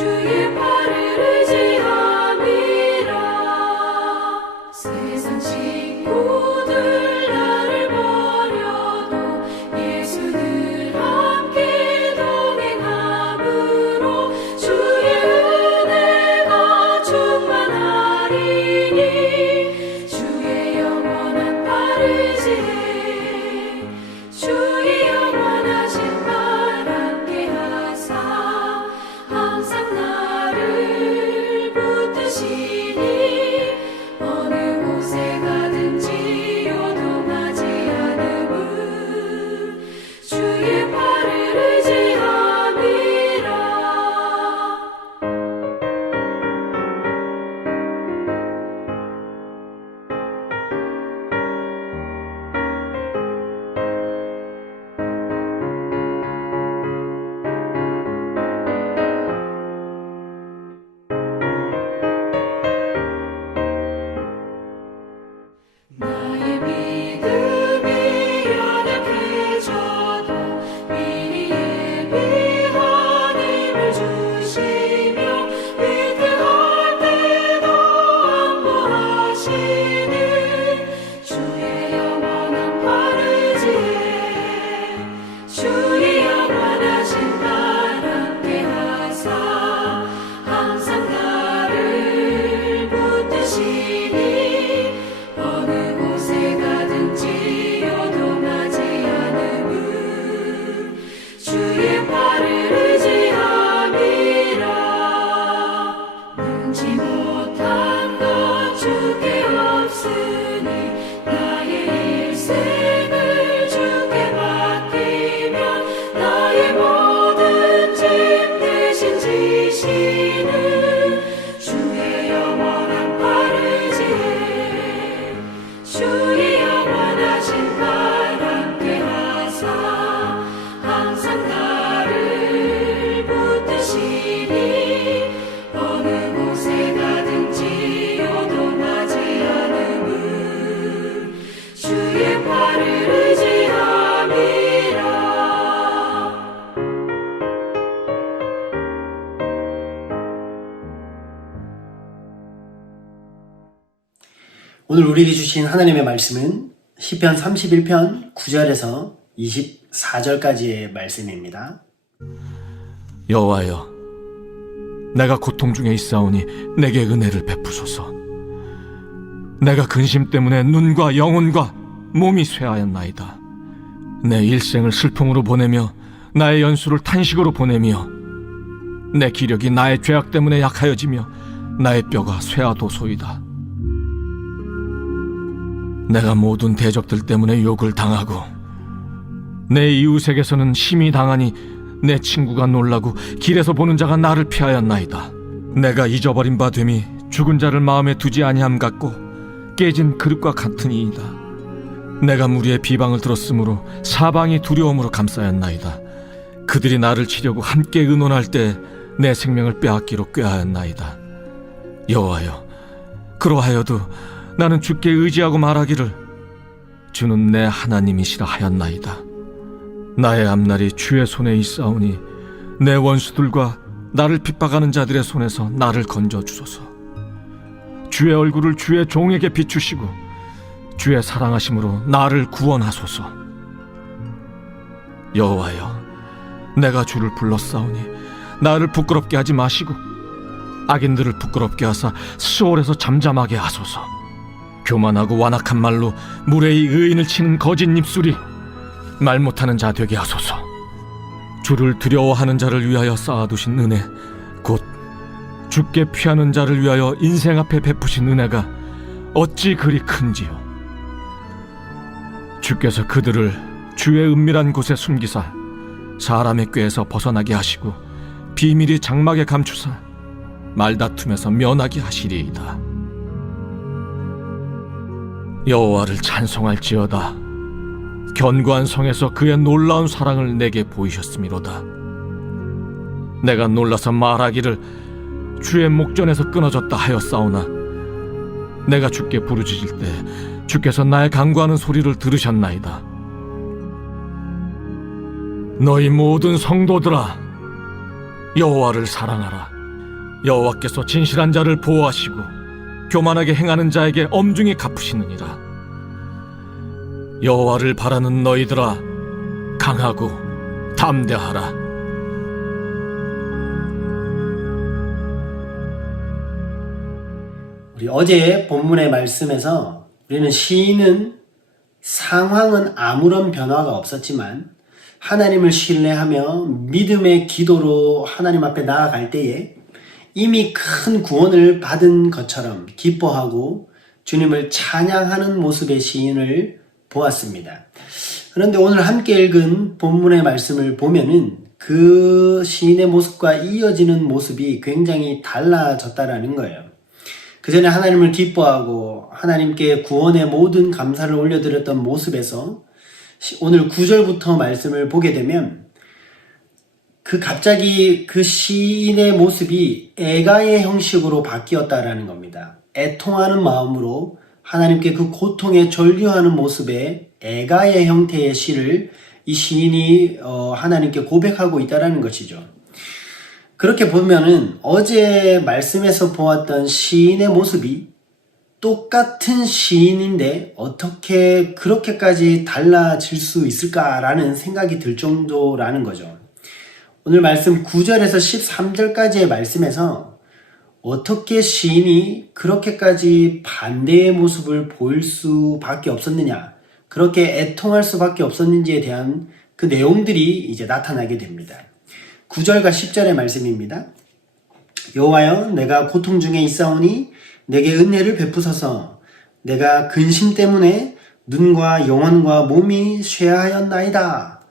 주의 팔을 의지함이라. 세상 친구들 나를 버려도 예수 늘 함께 동행함으로 주의 은혜가 충만하리니. 주의 영원한 팔 의지해 주의 영원하신 팔 함께 하사 항상 나를 붙드시니. 어느 곳에 가든지 요동하지 않음은 주의 팔을 의지함이라. 나의 믿음이 연약해져도 미리 예비한 힘을 주시며 위태할 때도 안보하시는 주의 영원한 팔 의지해 주의 영원하신 팔 함께 하사 항상 나를 붙드시니. 어느 곳에 가든지 요동하지 않음은 주의 팔을 의지함이라. 능지 못한 것 주께 없으니 나의 일생을 주께 맡기면 나의 모든 짐 대신 지시는 주의 영원한 팔 의지해 주의 영원하신 팔 함께 하사 항상 나를 붙드시니. 어느 곳에 가든지 요동하지 않음은 주의 팔을 의지함이라. 오늘 우리에게 주신 하나님의 말씀은 시편 31편 9절에서 24절까지의 말씀입니다. 여호와여, 내가 고통 중에 있사오니 내게 은혜를 베푸소서. 내가 근심 때문에 눈과 영혼과 몸이 쇠하였나이다. 내 일생을 슬픔으로 보내며 나의 연수를 탄식으로 보내며 내 기력이 나의 죄악 때문에 약하여지며 나의 뼈가 쇠하도소이다. 내가 모든 대적들 때문에 욕을 당하고 내 이웃에게서는 심히 당하니 내 친구가 놀라고 길에서 보는 자가 나를 피하였나이다. 내가 잊어버린 바 됨이 죽은 자를 마음에 두지 아니함 같고 깨진 그릇과 같으니이다. 내가 무리의 비방을 들었으므로 사방이 두려움으로 감싸였나이다. 그들이 나를 치려고 함께 의논할 때 내 생명을 빼앗기로 꾀하였나이다. 여호와여, 그러하여도 나는 주께 의지하고 말하기를 주는 내 하나님이시라 하였나이다. 나의 앞날이 주의 손에 있사오니 내 원수들과 나를 핍박하는 자들의 손에서 나를 건져주소서. 주의 얼굴을 주의 종에게 비추시고 주의 사랑하심으로 나를 구원하소서. 여호와여, 내가 주를 불렀사오니 나를 부끄럽게 하지 마시고 악인들을 부끄럽게 하사 수월에서 잠잠하게 하소서. 교만하고 완악한 말로 무례히 의인을 치는 거짓 입술이 말 못하는 자 되게 하소서. 주를 두려워하는 자를 위하여 쌓아두신 은혜, 곧 주께 피하는 자를 위하여 인생 앞에 베푸신 은혜가 어찌 그리 큰지요. 주께서 그들을 주의 은밀한 곳에 숨기사 사람의 꾀에서 벗어나게 하시고 비밀이 장막에 감추사 말다툼에서 면하게 하시리이다. 여호와를 찬송할지어다. 견고한 성에서 그의 놀라운 사랑을 내게 보이셨음이로다. 내가 놀라서 말하기를 주의 목전에서 끊어졌다 하였사오나 내가 주께 부르짖을 때 주께서 나의 간구하는 소리를 들으셨나이다. 너희 모든 성도들아, 여호와를 사랑하라. 여호와께서 진실한 자를 보호하시고 교만하게 행하는 자에게 엄중히 갚으시느니라. 여호와를 바라는 너희들아, 강하고 담대하라. 우리 어제 본문의 말씀에서 우리는 시인은 상황은 아무런 변화가 없었지만 하나님을 신뢰하며 믿음의 기도로 하나님 앞에 나아갈 때에 이미 큰 구원을 받은 것처럼 기뻐하고 주님을 찬양하는 모습의 시인을 보았습니다. 그런데 오늘 함께 읽은 본문의 말씀을 보면은 그 시인의 모습과 이어지는 모습이 굉장히 달라졌다라는 거예요. 그 전에 하나님을 기뻐하고 하나님께 구원의 모든 감사를 올려드렸던 모습에서 오늘 9절부터 말씀을 보게 되면 갑자기 그 시인의 모습이 애가의 형식으로 바뀌었다라는 겁니다. 애통하는 마음으로 하나님께 그 고통에 전류하는 모습의 애가의 형태의 시를 이 시인이 하나님께 고백하고 있다라는 것이죠. 그렇게 보면은 어제 말씀에서 보았던 시인의 모습이 똑같은 시인인데 어떻게 그렇게까지 달라질 수 있을까라는 생각이 들 정도라는 거죠. 오늘 말씀 9절에서 13절까지의 말씀에서 어떻게 시인이 그렇게까지 반대의 모습을 보일 수밖에 없었느냐, 그렇게 애통할 수밖에 없었는지에 대한 그 내용들이 이제 나타나게 됩니다. 9절과 10절의 말씀입니다. 여호와여, 내가 고통 중에 있사오니 내게 은혜를 베푸소서. 내가 근심 때문에 눈과 영혼과 몸이 쇠하였나이다.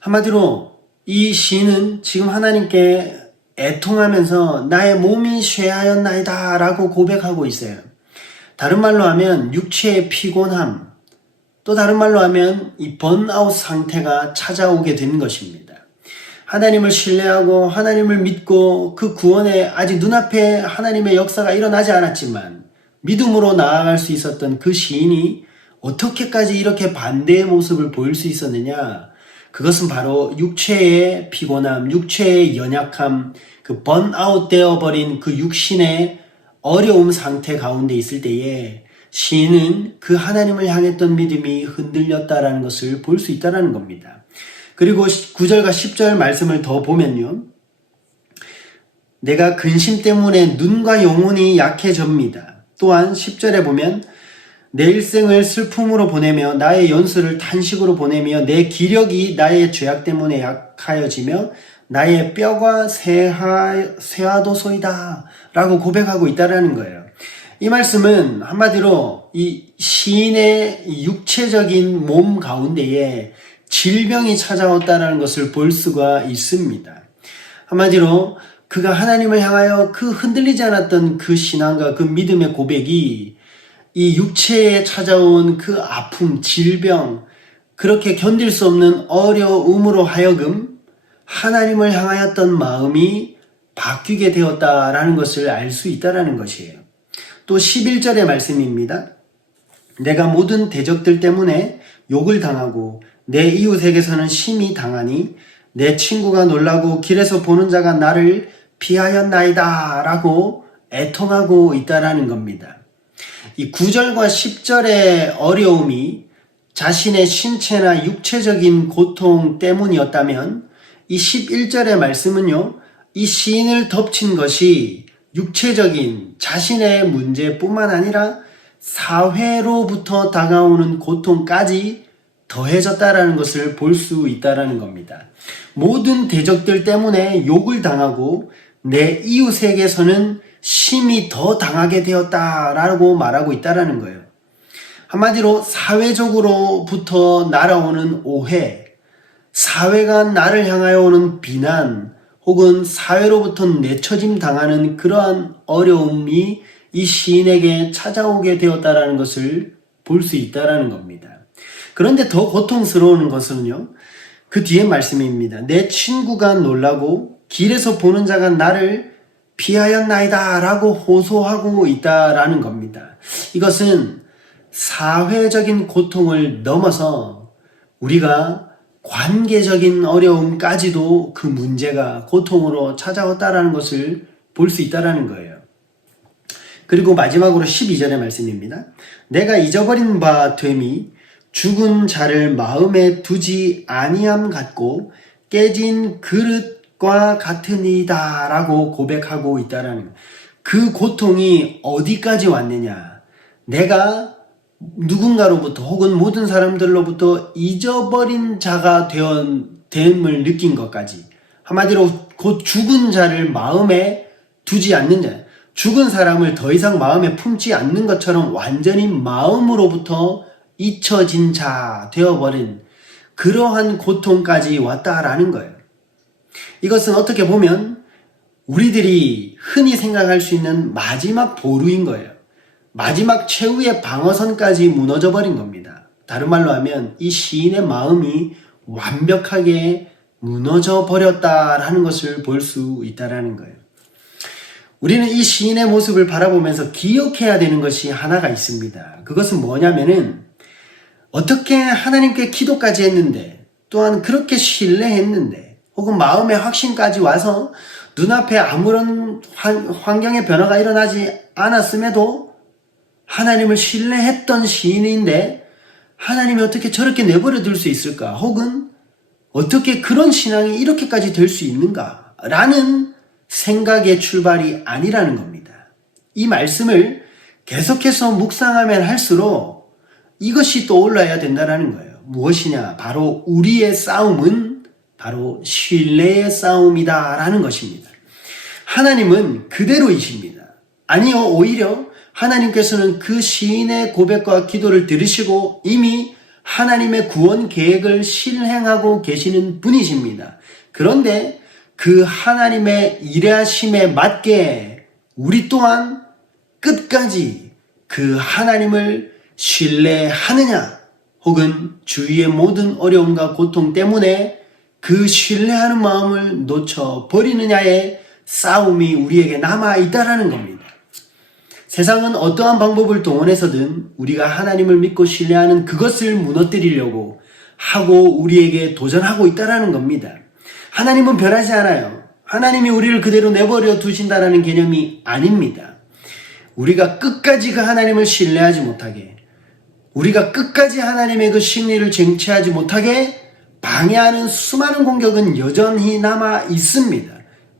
한마디로 이 시인은 지금 하나님께 애통하면서 나의 몸이 쇠하였나이다 라고 고백하고 있어요. 다른 말로 하면 육체의 피곤함, 또 다른 말로 하면 이 번아웃 상태가 찾아오게 되는 것입니다. 하나님을 신뢰하고 하나님을 믿고 그 구원에 아직 눈앞에 하나님의 역사가 일어나지 않았지만 믿음으로 나아갈 수 있었던 그 시인이 어떻게까지 이렇게 반대의 모습을 보일 수 있었느냐? 그것은 바로 육체의 피곤함, 육체의 연약함, 그 번아웃 되어버린 그 육신의 어려움 상태 가운데 있을 때에 시인은 그 하나님을 향했던 믿음이 흔들렸다라는 것을 볼 수 있다는 겁니다. 그리고 9절과 10절 말씀을 더 보면요. 내가 근심 때문에 눈과 영혼이 약해집니다. 또한 10절에 보면 내 일생을 슬픔으로 보내며 나의 연수를 탄식으로 보내며 내 기력이 나의 죄악 때문에 약하여지며 나의 뼈가 쇠하도소이다 라고 고백하고 있다라는 거예요. 이 말씀은 한마디로 이 시인의 육체적인 몸 가운데에 질병이 찾아왔다는 것을 볼 수가 있습니다. 한마디로 그가 하나님을 향하여 그 흔들리지 않았던 그 신앙과 그 믿음의 고백이 이 육체에 찾아온 그 아픔, 질병, 그렇게 견딜 수 없는 어려움으로 하여금 하나님을 향하였던 마음이 바뀌게 되었다라는 것을 알 수 있다는 것이에요. 또 11절의 말씀입니다. 내가 모든 대적들 때문에 욕을 당하고 내 이웃에게서는 심히 당하니 내 친구가 놀라고 길에서 보는 자가 나를 피하였나이다 라고 애통하고 있다라는 겁니다. 이 9절과 10절의 어려움이 자신의 신체나 육체적인 고통 때문이었다면 이 11절의 말씀은요, 이 시인을 덮친 것이 육체적인 자신의 문제뿐만 아니라 사회로부터 다가오는 고통까지 더해졌다라는 것을 볼 수 있다라는 겁니다. 모든 대적들 때문에 욕을 당하고 내 이웃에게서는 심히 더 당하게 되었다라고 말하고 있다라는 거예요. 한마디로 사회적으로부터 날아오는 오해, 사회가 나를 향하여 오는 비난, 혹은 사회로부터 내쳐짐 당하는 그러한 어려움이 이 시인에게 찾아오게 되었다라는 것을 볼 수 있다라는 겁니다. 그런데 더 고통스러운 것은요, 그 뒤에 말씀입니다. 내 친구가 놀라고 길에서 보는 자가 나를 피하였나이다 라고 호소하고 있다라는 겁니다. 이것은 사회적인 고통을 넘어서 우리가 관계적인 어려움까지도 그 문제가 고통으로 찾아왔다라는 것을 볼 수 있다라는 거예요. 그리고 마지막으로 12절의 말씀입니다. 내가 잊어버린 바 됨이 죽은 자를 마음에 두지 아니함 같고 깨진 그릇과 같으니이다 라고 고백하고 있다라는 거예요. 그 고통이 어디까지 왔느냐? 내가 누군가로부터 혹은 모든 사람들로부터 잊어버린 자가 됨을 느낀 것까지, 한마디로 곧 죽은 자를 마음에 두지 않는 자, 죽은 사람을 더 이상 마음에 품지 않는 것처럼 완전히 마음으로부터 잊혀진 자 되어버린 그러한 고통까지 왔다라는 거예요. 이것은 어떻게 보면 우리들이 흔히 생각할 수 있는 마지막 보루인 거예요. 마지막 최후의 방어선까지 무너져 버린 겁니다. 다른 말로 하면 이 시인의 마음이 완벽하게 무너져 버렸다라는 것을 볼 수 있다라는 거예요. 우리는 이 시인의 모습을 바라보면서 기억해야 되는 것이 하나가 있습니다. 그것은 뭐냐면은 어떻게 하나님께 기도까지 했는데, 또한 그렇게 신뢰했는데, 혹은 마음의 확신까지 와서 눈앞에 아무런 환경의 변화가 일어나지 않았음에도 하나님을 신뢰했던 시인인데 하나님이 어떻게 저렇게 내버려 둘 수 있을까? 혹은 어떻게 그런 신앙이 이렇게까지 될 수 있는가? 라는 생각의 출발이 아니라는 겁니다. 이 말씀을 계속해서 묵상하면 할수록 이것이 떠올라야 된다는 거예요. 무엇이냐? 바로 우리의 싸움은 바로 신뢰의 싸움이다라는 것입니다. 하나님은 그대로이십니다. 아니요, 오히려 하나님께서는 그 시인의 고백과 기도를 들으시고 이미 하나님의 구원 계획을 실행하고 계시는 분이십니다. 그런데 그 하나님의 일하심에 맞게 우리 또한 끝까지 그 하나님을 신뢰하느냐, 혹은 주위의 모든 어려움과 고통 때문에 그 신뢰하는 마음을 놓쳐버리느냐의 싸움이 우리에게 남아있다라는 겁니다. 세상은 어떠한 방법을 동원해서든 우리가 하나님을 믿고 신뢰하는 그것을 무너뜨리려고 하고 우리에게 도전하고 있다라는 겁니다. 하나님은 변하지 않아요. 하나님이 우리를 그대로 내버려 두신다라는 개념이 아닙니다. 우리가 끝까지 그 하나님을 신뢰하지 못하게, 우리가 끝까지 하나님의 그 심리를 쟁취하지 못하게 방해하는 수많은 공격은 여전히 남아 있습니다.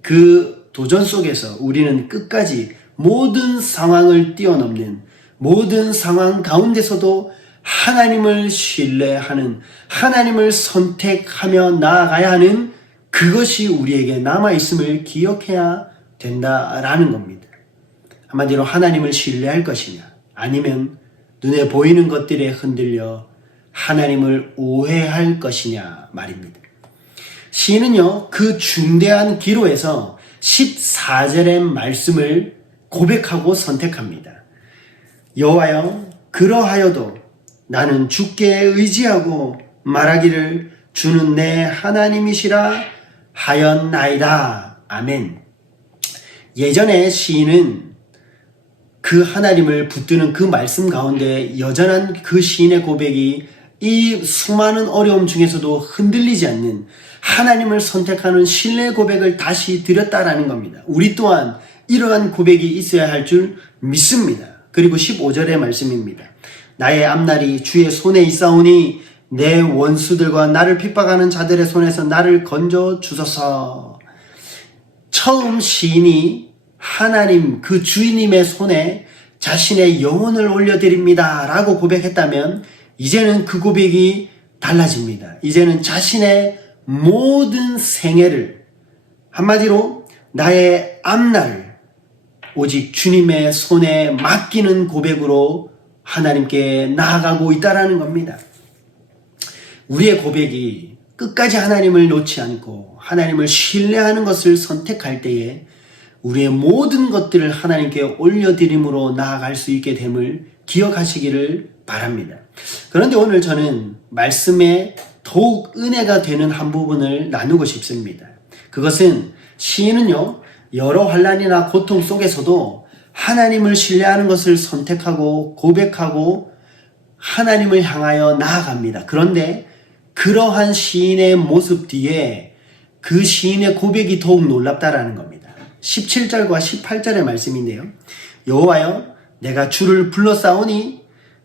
그 도전 속에서 우리는 끝까지 모든 상황을 뛰어넘는, 모든 상황 가운데서도 하나님을 신뢰하는, 하나님을 선택하며 나아가야 하는 그것이 우리에게 남아있음을 기억해야 된다라는 겁니다. 한마디로 하나님을 신뢰할 것이냐, 아니면 눈에 보이는 것들에 흔들려 하나님을 오해할 것이냐 말입니다. 시인은요, 그 중대한 기로에서 14절의 말씀을 고백하고 선택합니다. 여호와여, 그러하여도 나는 주께 의지하고 말하기를 주는 내 하나님이시라 하였나이다. 아멘. 예전에 시인은 그 하나님을 붙드는 그 말씀 가운데 여전한 그 시인의 고백이 이 수많은 어려움 중에서도 흔들리지 않는 하나님을 선택하는 신뢰 고백을 다시 드렸다라는 겁니다. 우리 또한 이러한 고백이 있어야 할 줄 믿습니다. 그리고 15절의 말씀입니다. 나의 앞날이 주의 손에 있사오니 내 원수들과 나를 핍박하는 자들의 손에서 나를 건져 주소서. 처음 시인이 하나님 그 주님의 손에 자신의 영혼을 올려드립니다 라고 고백했다면 이제는 그 고백이 달라집니다. 이제는 자신의 모든 생애를, 한마디로 나의 앞날을 오직 주님의 손에 맡기는 고백으로 하나님께 나아가고 있다라는 겁니다. 우리의 고백이 끝까지 하나님을 놓지 않고 하나님을 신뢰하는 것을 선택할 때에 우리의 모든 것들을 하나님께 올려드림으로 나아갈 수 있게 됨을 기억하시기를 바랍니다. 그런데 오늘 저는 말씀에 더욱 은혜가 되는 한 부분을 나누고 싶습니다. 그것은 시인은요, 여러 환난이나 고통 속에서도 하나님을 신뢰하는 것을 선택하고 고백하고 하나님을 향하여 나아갑니다. 그런데 그러한 시인의 모습 뒤에 그 시인의 고백이 더욱 놀랍다라는 겁니다. 17절과 18절의 말씀인데요. 여호와여, 내가 주를 불러싸오니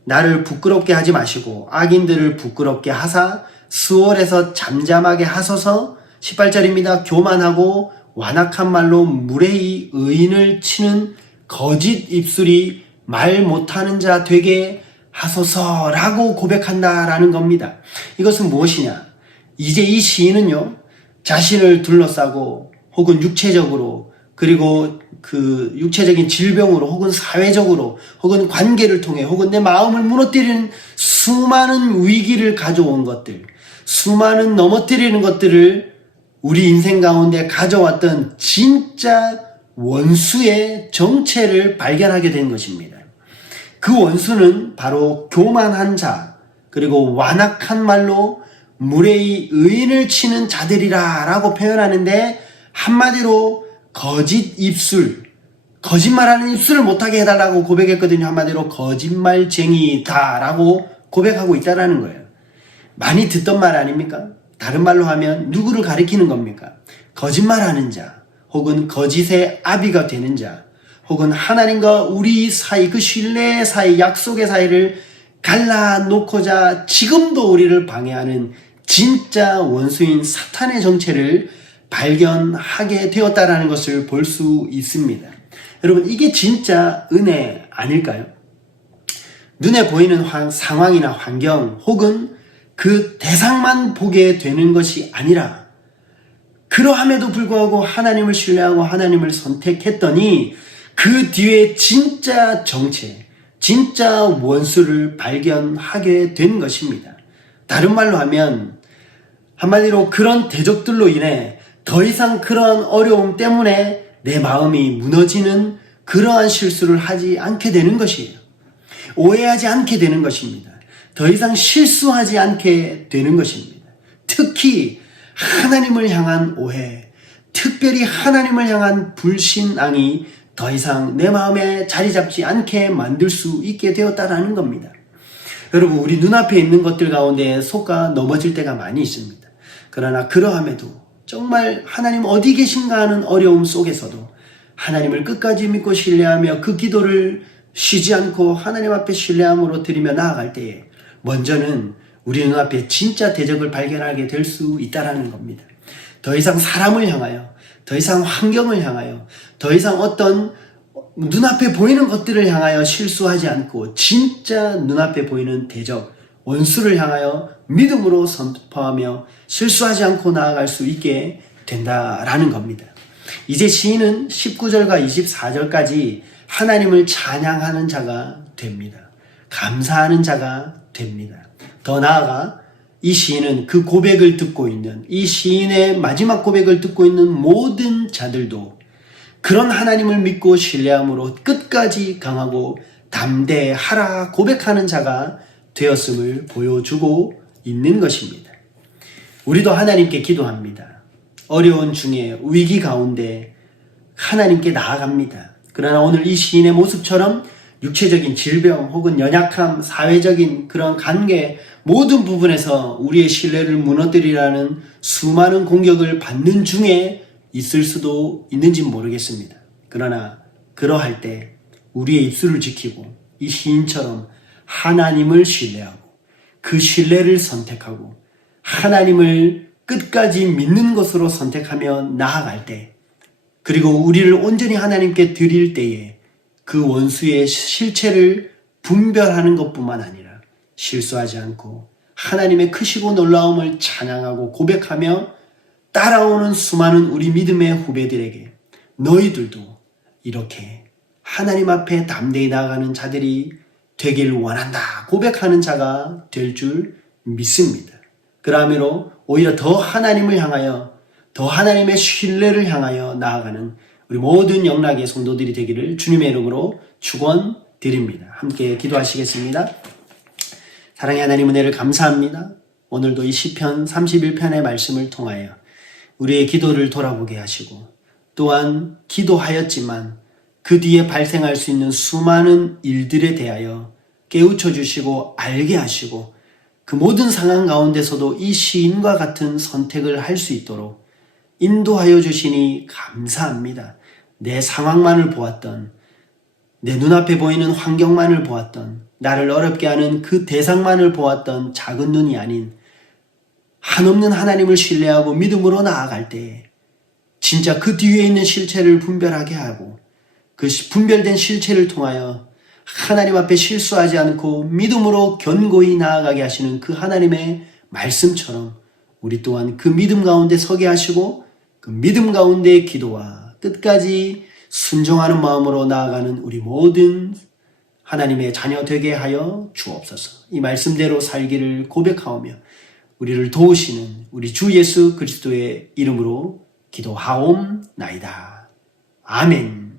나를 부끄럽게 하지 마시고 악인들을 부끄럽게 하사 스월에서 잠잠하게 하소서. 18절입니다. 교만하고 완악한 말로 무례히 의인을 치는 거짓 입술이 말 못하는 자 되게 하소서라고 고백한다라는 겁니다. 이것은 무엇이냐? 이제 이 시인은요, 자신을 둘러싸고 혹은 육체적으로, 그리고 그 육체적인 질병으로 혹은 사회적으로 혹은 관계를 통해 혹은 내 마음을 무너뜨리는 수많은 위기를 가져온 것들, 수많은 넘어뜨리는 것들을 우리 인생 가운데 가져왔던 진짜 원수의 정체를 발견하게 된 것입니다. 그 원수는 바로 교만한 자, 그리고 완악한 말로 무례히 의인을 치는 자들이라 라고 표현하는데, 한마디로 거짓 입술, 거짓말하는 입술을 못하게 해달라고 고백했거든요. 한마디로 거짓말쟁이다 라고 고백하고 있다라는 거예요. 많이 듣던 말 아닙니까? 다른 말로 하면 누구를 가리키는 겁니까? 거짓말하는 자, 혹은 거짓의 아비가 되는 자, 혹은 하나님과 우리 사이, 그 신뢰의 사이, 약속의 사이를 갈라놓고자 지금도 우리를 방해하는 진짜 원수인 사탄의 정체를 발견하게 되었다라는 것을 볼 수 있습니다. 여러분, 이게 진짜 은혜 아닐까요? 눈에 보이는 상황이나 환경 혹은 그 대상만 보게 되는 것이 아니라, 그러함에도 불구하고 하나님을 신뢰하고 하나님을 선택했더니 그 뒤에 진짜 정체, 진짜 원수를 발견하게 된 것입니다. 다른 말로 하면, 한마디로 그런 대적들로 인해 더 이상 그런 어려움 때문에 내 마음이 무너지는 그러한 실수를 하지 않게 되는 것이에요. 오해하지 않게 되는 것입니다. 더 이상 실수하지 않게 되는 것입니다. 특히 하나님을 향한 오해, 특별히 하나님을 향한 불신앙이 더 이상 내 마음에 자리 잡지 않게 만들 수 있게 되었다라는 겁니다. 여러분, 우리 눈앞에 있는 것들 가운데 속아 넘어질 때가 많이 있습니다. 그러나 그러함에도 정말 하나님 어디 계신가 하는 어려움 속에서도 하나님을 끝까지 믿고 신뢰하며 그 기도를 쉬지 않고 하나님 앞에 신뢰함으로 드리며 나아갈 때에 먼저는 우리 눈앞에 진짜 대적을 발견하게 될 수 있다는 겁니다. 더 이상 사람을 향하여, 더 이상 환경을 향하여, 더 이상 어떤 눈앞에 보이는 것들을 향하여 실수하지 않고 진짜 눈앞에 보이는 대적, 원수를 향하여 믿음으로 선포하며 실수하지 않고 나아갈 수 있게 된다라는 겁니다. 이제 시인은 19절과 24절까지 하나님을 찬양하는 자가 됩니다. 감사하는 자가 됩니다. 더 나아가 이 시인은 그 고백을 듣고 있는, 이 시인의 마지막 고백을 듣고 있는 모든 자들도 그런 하나님을 믿고 신뢰함으로 끝까지 강하고 담대하라 고백하는 자가 되었음을 보여주고 있는 것입니다. 우리도 하나님께 기도합니다. 어려운 중에 위기 가운데 하나님께 나아갑니다. 그러나 오늘 이 시인의 모습처럼 육체적인 질병 혹은 연약함, 사회적인 그런 관계 모든 부분에서 우리의 신뢰를 무너뜨리라는 수많은 공격을 받는 중에 있을 수도 있는지 모르겠습니다. 그러나 그러할 때 우리의 입술을 지키고 이 시인처럼 하나님을 신뢰하고 그 신뢰를 선택하고 하나님을 끝까지 믿는 것으로 선택하며 나아갈 때, 그리고 우리를 온전히 하나님께 드릴 때에 그 원수의 실체를 분별하는 것뿐만 아니라 실수하지 않고 하나님의 크시고 놀라움을 찬양하고 고백하며 따라오는 수많은 우리 믿음의 후배들에게 너희들도 이렇게 하나님 앞에 담대히 나아가는 자들이 되길 원한다 고백하는 자가 될 줄 믿습니다. 그러므로 오히려 더 하나님을 향하여, 더 하나님의 신뢰를 향하여 나아가는 우리 모든 영락의 성도들이 되기를 주님의 이름으로 축원드립니다. 함께 기도하시겠습니다. 사랑의 하나님, 은혜를 감사합니다. 오늘도 이 시편 31편의 말씀을 통하여 우리의 기도를 돌아보게 하시고, 또한 기도하였지만 그 뒤에 발생할 수 있는 수많은 일들에 대하여 깨우쳐 주시고 알게 하시고, 그 모든 상황 가운데서도 이 시인과 같은 선택을 할 수 있도록 인도하여 주시니 감사합니다. 내 상황만을 보았던, 내 눈앞에 보이는 환경만을 보았던, 나를 어렵게 하는 그 대상만을 보았던 작은 눈이 아닌 한없는 하나님을 신뢰하고 믿음으로 나아갈 때에 진짜 그 뒤에 있는 실체를 분별하게 하고 그 분별된 실체를 통하여 하나님 앞에 실수하지 않고 믿음으로 견고히 나아가게 하시는 그 하나님의 말씀처럼 우리 또한 그 믿음 가운데 서게 하시고 그 믿음 가운데의 기도와 끝까지 순종하는 마음으로 나아가는 우리 모든 하나님의 자녀 되게 하여 주옵소서. 이 말씀대로 살기를 고백하오며 우리를 도우시는 우리 주 예수 그리스도의 이름으로 기도하옵나이다. 아멘.